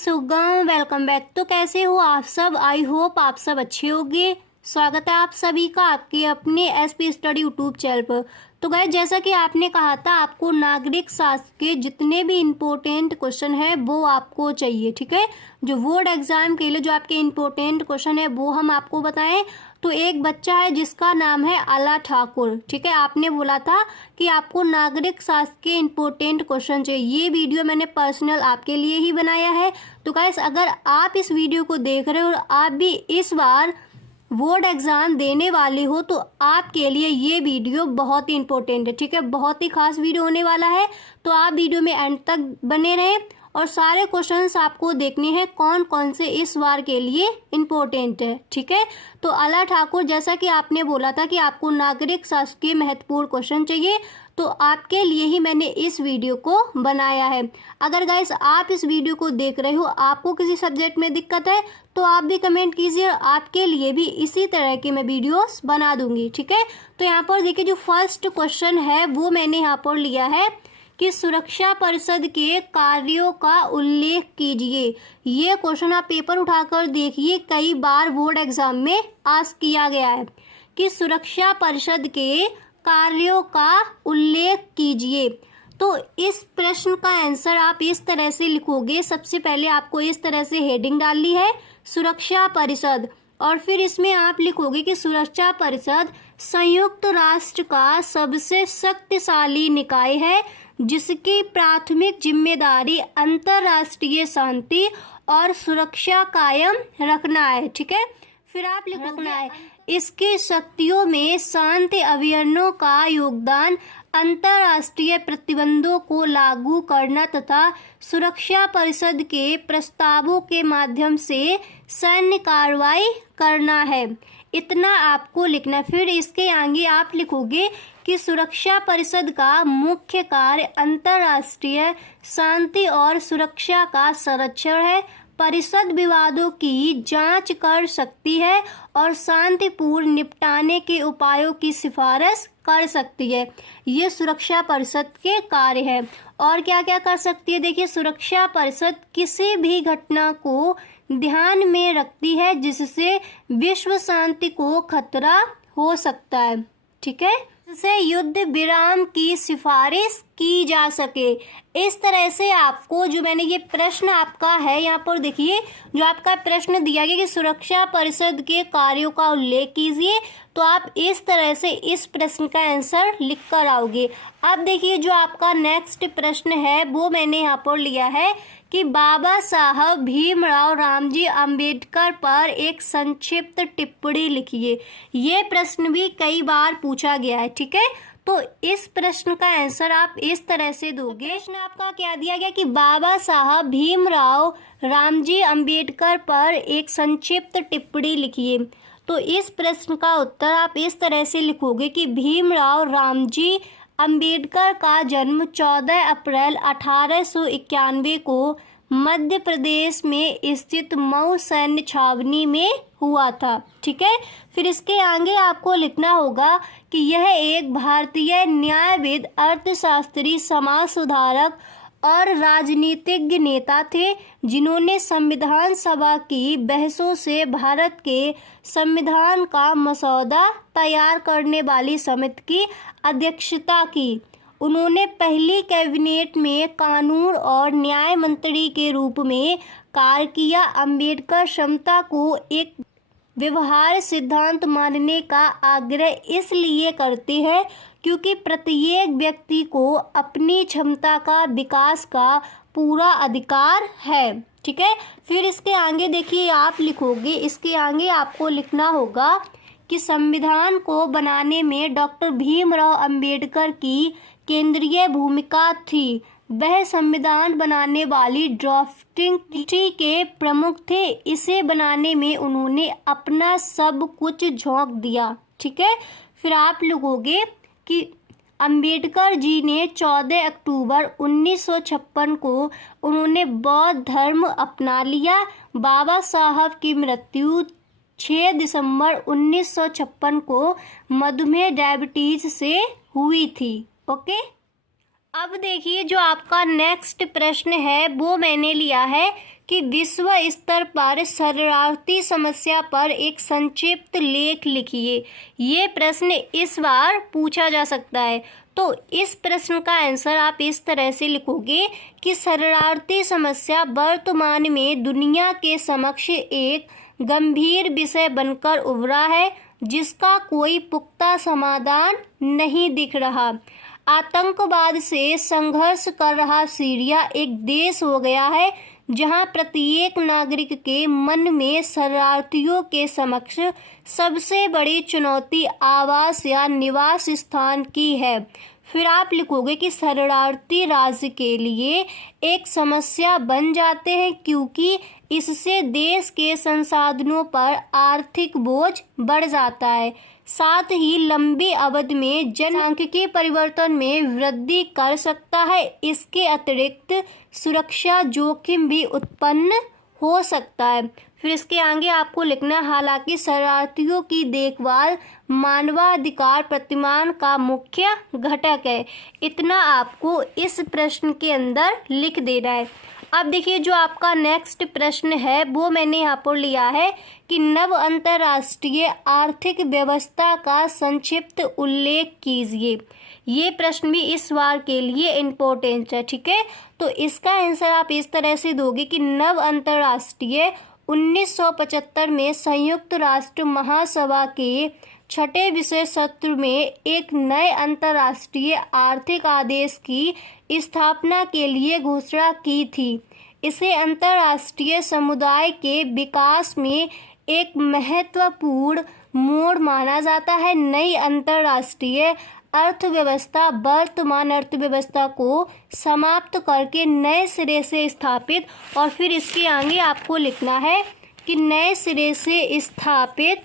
सुगम, welcome back. तो कैसे हो आप सब? आई होप आप सब अच्छे होंगे। स्वागत है आप सभी का आपके अपने एसपी स्टडी यूट्यूब चैनल पर। तो गाइस, जैसा कि आपने कहा था, आपको नागरिक शास्त्र के जितने भी इम्पोर्टेंट क्वेश्चन है वो आपको चाहिए, ठीक है। जो बोर्ड एग्जाम के लिए जो आपके इम्पोर्टेंट क्वेश्चन है वो हम आपको बताएं। तो एक बच्चा है जिसका नाम है आला ठाकुर, ठीक है। आपने बोला था कि आपको नागरिक शास्त्र के इम्पोर्टेंट क्वेश्चन चाहिए। ये वीडियो मैंने पर्सनल आपके लिए ही बनाया है। तो गाइस, अगर आप इस वीडियो को देख रहे हो और आप भी इस बार बोर्ड एग्जाम देने वाले हो तो आपके लिए ये वीडियो बहुत ही इंपॉर्टेंट है, ठीक है। बहुत ही खास वीडियो होने वाला है, तो आप वीडियो में एंड तक बने रहें और सारे क्वेश्चंस आपको देखने हैं कौन कौन से इस बार के लिए इम्पोर्टेंट है, ठीक है। तो आला ठाकुर, जैसा कि आपने बोला था कि आपको नागरिक शास्त्र के महत्वपूर्ण क्वेश्चन चाहिए, तो आपके लिए ही मैंने इस वीडियो को बनाया है। अगर गाइस आप इस वीडियो को देख रहे हो, आपको किसी सब्जेक्ट में दिक्कत है तो आप भी कमेंट कीजिए, आपके लिए भी इसी तरह के मैं वीडियोस बना दूंगी, ठीक है। तो यहाँ पर देखिए, जो फर्स्ट क्वेश्चन है वो मैंने यहाँ पर लिया है कि सुरक्षा परिषद के कार्यों का उल्लेख कीजिए। ये क्वेश्चन आप पेपर उठाकर देखिए, कई बार बोर्ड एग्जाम में आस्क किया गया है कि सुरक्षा परिषद के कार्यों का उल्लेख कीजिए। तो इस प्रश्न का आंसर आप इस तरह से लिखोगे। सबसे पहले आपको इस तरह से हेडिंग डालनी है, सुरक्षा परिषद, और फिर इसमें आप लिखोगे कि सुरक्षा परिषद संयुक्त राष्ट्र का सबसे शक्तिशाली निकाय है जिसकी प्राथमिक जिम्मेदारी अंतर्राष्ट्रीय शांति और सुरक्षा कायम रखना है, ठीक है। फिर आप लिखना है, इसकी शक्तियों में शांति अभियानों का योगदान, अंतर्राष्ट्रीय प्रतिबंधों को लागू करना तथा सुरक्षा परिषद के प्रस्तावों के माध्यम से सैन्य कार्रवाई करना है। इतना आपको लिखना। फिर इसके आगे आप लिखोगे कि सुरक्षा परिषद का मुख्य कार्य अंतर्राष्ट्रीय शांति और सुरक्षा का संरक्षण है। परिषद विवादों की जांच कर सकती है और शांतिपूर्ण निपटाने के उपायों की सिफारिश कर सकती है। ये सुरक्षा परिषद के कार्य है। और क्या क्या कर सकती है? देखिए, सुरक्षा परिषद किसी भी घटना को ध्यान में रखती है जिससे विश्व शांति को खतरा हो सकता है, ठीक है, जिससे युद्ध विराम की सिफारिश की जा सके। इस तरह से आपको जो मैंने ये प्रश्न आपका है, यहाँ पर देखिए जो आपका प्रश्न दिया गया कि सुरक्षा परिषद के कार्यों का उल्लेख कीजिए, तो आप इस तरह से इस प्रश्न का आंसर लिख कर आओगे। अब देखिए, जो आपका नेक्स्ट प्रश्न है वो मैंने यहाँ पर लिया है कि बाबा साहब भीमराव रामजी अंबेडकर पर एक संक्षिप्त टिप्पणी लिखिए। ये प्रश्न भी कई बार पूछा गया है, ठीक है। तो इस प्रश्न का आंसर आप इस तरह से दोगे। प्रश्न आपका क्या दिया गया कि बाबा साहब भीमराव रामजी अंबेडकर पर एक संक्षिप्त टिप्पणी लिखिए। तो इस प्रश्न का उत्तर आप इस तरह से लिखोगे कि भीमराव रामजी अंबेडकर का जन्म 14 अप्रैल 1891 को मध्य प्रदेश में स्थित मऊ सैन्य छावनी में हुआ था, ठीक है। फिर इसके आगे आपको लिखना होगा कि यह एक भारतीय न्यायविद, अर्थशास्त्री, समाज सुधारक और राजनीतिज्ञ नेता थे जिन्होंने संविधान सभा की बहसों से भारत के संविधान का मसौदा तैयार करने वाली समिति की अध्यक्षता की। उन्होंने पहली कैबिनेट में कानून और न्याय मंत्री के रूप में कार्य किया। अंबेडकर समता को एक व्यवहार सिद्धांत मानने का आग्रह इसलिए करते हैं क्योंकि प्रत्येक व्यक्ति को अपनी क्षमता का विकास का पूरा अधिकार है, ठीक है। फिर इसके आगे देखिए, आप लिखोगे, इसके आगे आपको लिखना होगा कि संविधान को बनाने में डॉक्टर भीमराव अंबेडकर की केंद्रीय भूमिका थी। वह संविधान बनाने वाली ड्राफ्टिंग कमेटी के प्रमुख थे। इसे बनाने में उन्होंने अपना सब कुछ झोंक दिया, ठीक है। फिर आप लिखोगे कि अंबेडकर जी ने 14 अक्टूबर 1956 को उन्होंने बौद्ध धर्म अपना लिया। बाबा साहब की मृत्यु 6 दिसंबर 1956 को मधुमेह डायबिटीज से हुई थी, ओके। अब देखिए, जो आपका नेक्स्ट प्रश्न है वो मैंने लिया है कि विश्व स्तर पर शरणार्थी समस्या पर एक संक्षिप्त लेख लिखिए। ये प्रश्न इस बार पूछा जा सकता है। तो इस प्रश्न का आंसर आप इस तरह से लिखोगे कि शरणार्थी समस्या वर्तमान में दुनिया के समक्ष एक गंभीर विषय बनकर उभरा है, जिसका कोई पुख्ता समाधान नहीं दिख रहा। आतंकवाद से संघर्ष कर रहा सीरिया एक देश हो गया है, जहां प्रत्येक नागरिक के मन में शरणार्थियों के समक्ष सबसे बड़ी चुनौती आवास या निवास स्थान की है। फिर आप लिखोगे कि शरणार्थी राज्य के लिए एक समस्या बन जाते हैं, क्योंकि इससे देश के संसाधनों पर आर्थिक बोझ बढ़ जाता है, साथ ही लंबी अवधि में जनसांख्यिकीय परिवर्तन में वृद्धि कर सकता है। इसके अतिरिक्त सुरक्षा जोखिम भी उत्पन्न हो सकता है। फिर इसके आगे आपको लिखना है, हालांकि शरणार्थियों की देखभाल मानवाधिकार प्रतिमान का मुख्य घटक है। इतना आपको इस प्रश्न के अंदर लिख देना है। अब देखिए, जो आपका नेक्स्ट प्रश्न है वो मैंने यहाँ पर लिया है कि नव अंतर्राष्ट्रीय आर्थिक व्यवस्था का संक्षिप्त उल्लेख कीजिए। ये प्रश्न भी इस बार के लिए इम्पोर्टेंट है, ठीक है। तो इसका आंसर आप इस तरह से दोगे कि नव अंतर्राष्ट्रीय 1975 में संयुक्त राष्ट्र महासभा के छठे विषय सत्र में एक नए अंतर्राष्ट्रीय आर्थिक आदेश की स्थापना के लिए घोषणा की थी। इसे अंतर्राष्ट्रीय समुदाय के विकास में एक महत्वपूर्ण मोड़ माना जाता है। नई अंतर्राष्ट्रीय अर्थव्यवस्था वर्तमान अर्थव्यवस्था को समाप्त करके नए सिरे से स्थापित, और फिर इसके आगे आपको लिखना है कि नए सिरे से स्थापित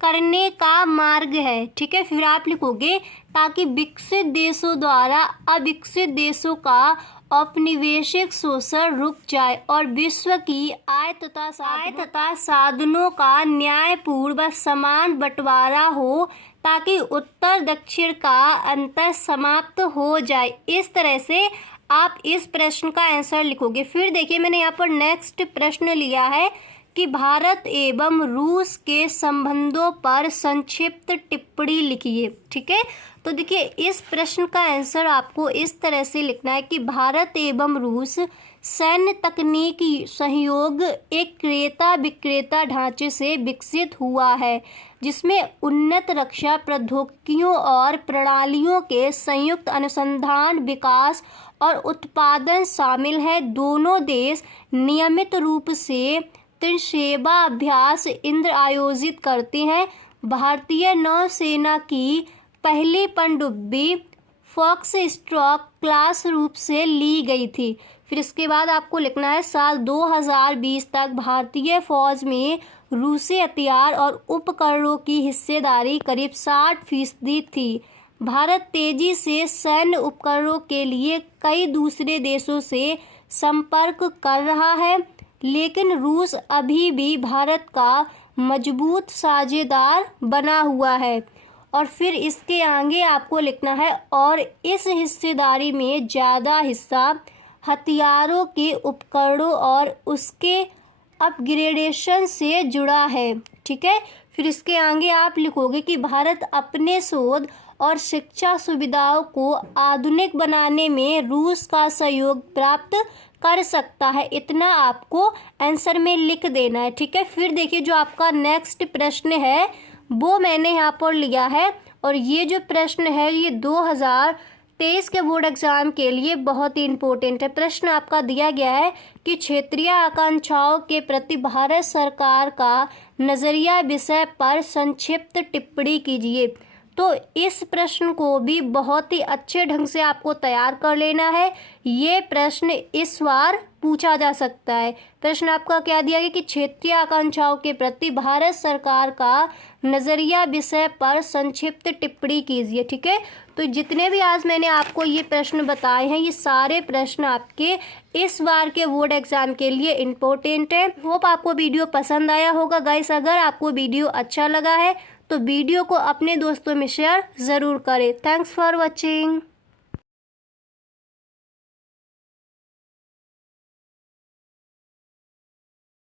करने का मार्ग है, ठीक है। फिर आप लिखोगे ताकि विकसित देशों द्वारा अविकसित देशों का औपनिवेशिक शोषण रुक जाए और विश्व की आय तथा साधनों का न्यायपूर्ण व समान बंटवारा हो, ताकि उत्तर दक्षिण का अंतर समाप्त हो जाए। इस तरह से आप इस प्रश्न का आंसर लिखोगे। फिर देखिए, मैंने यहाँ पर नेक्स्ट प्रश्न लिया है कि भारत एवं रूस के संबंधों पर संक्षिप्त टिप्पणी लिखिए, ठीक है। तो देखिए, इस प्रश्न का आंसर आपको इस तरह से लिखना है कि भारत एवं रूस सैन्य तकनीकी सहयोग एक क्रेता विक्रेता ढांचे से विकसित हुआ है, जिसमें उन्नत रक्षा प्रौद्योगिकियों और प्रणालियों के संयुक्त अनुसंधान, विकास और उत्पादन शामिल है। दोनों देश नियमित रूप से त्रिसेवा अभ्यास इंद्र आयोजित करते हैं। भारतीय नौसेना की पहली पनडुब्बी फॉक्स स्ट्रोक क्लास रूप से ली गई थी। फिर इसके बाद आपको लिखना है, साल 2020 तक भारतीय फौज में रूसी हथियार और उपकरणों की हिस्सेदारी करीब 60% थी। भारत तेजी से सैन्य उपकरणों के लिए कई दूसरे देशों से संपर्क कर रहा है, लेकिन रूस अभी भी भारत का मजबूत साझेदार बना हुआ है। और फिर इसके आगे आपको लिखना है, और इस हिस्सेदारी में ज़्यादा हिस्सा हथियारों के उपकरणों और उसके अपग्रेडेशन से जुड़ा है, ठीक है। फिर इसके आगे आप लिखोगे कि भारत अपने शोध और शिक्षा सुविधाओं को आधुनिक बनाने में रूस का सहयोग प्राप्त कर सकता है। इतना आपको आंसर में लिख देना है, ठीक है। फिर देखिए, जो आपका नेक्स्ट प्रश्न है वो मैंने यहाँ पर लिया है, और ये जो प्रश्न है ये 2023 के बोर्ड एग्जाम के लिए बहुत ही इम्पोर्टेंट है। प्रश्न आपका दिया गया है कि क्षेत्रीय आकांक्षाओं के प्रति भारत सरकार का नजरिया विषय पर संक्षिप्त टिप्पणी कीजिए। तो इस प्रश्न को भी बहुत ही अच्छे ढंग से आपको तैयार कर लेना है। ये प्रश्न इस बार पूछा जा सकता है। प्रश्न आपका क्या दिया गया कि क्षेत्रीय आकांक्षाओं के प्रति भारत सरकार का नजरिया विषय पर संक्षिप्त टिप्पणी कीजिए, ठीक है। तो जितने भी आज मैंने आपको ये प्रश्न बताए हैं, ये सारे प्रश्न आपके इस बार के बोर्ड एग्जाम के लिए इम्पोर्टेंट है। होप आपको वीडियो पसंद आया होगा गाइस। अगर आपको वीडियो अच्छा लगा है तो वीडियो को अपने दोस्तों में शेयर ज़रूर करें। Thanks for watching.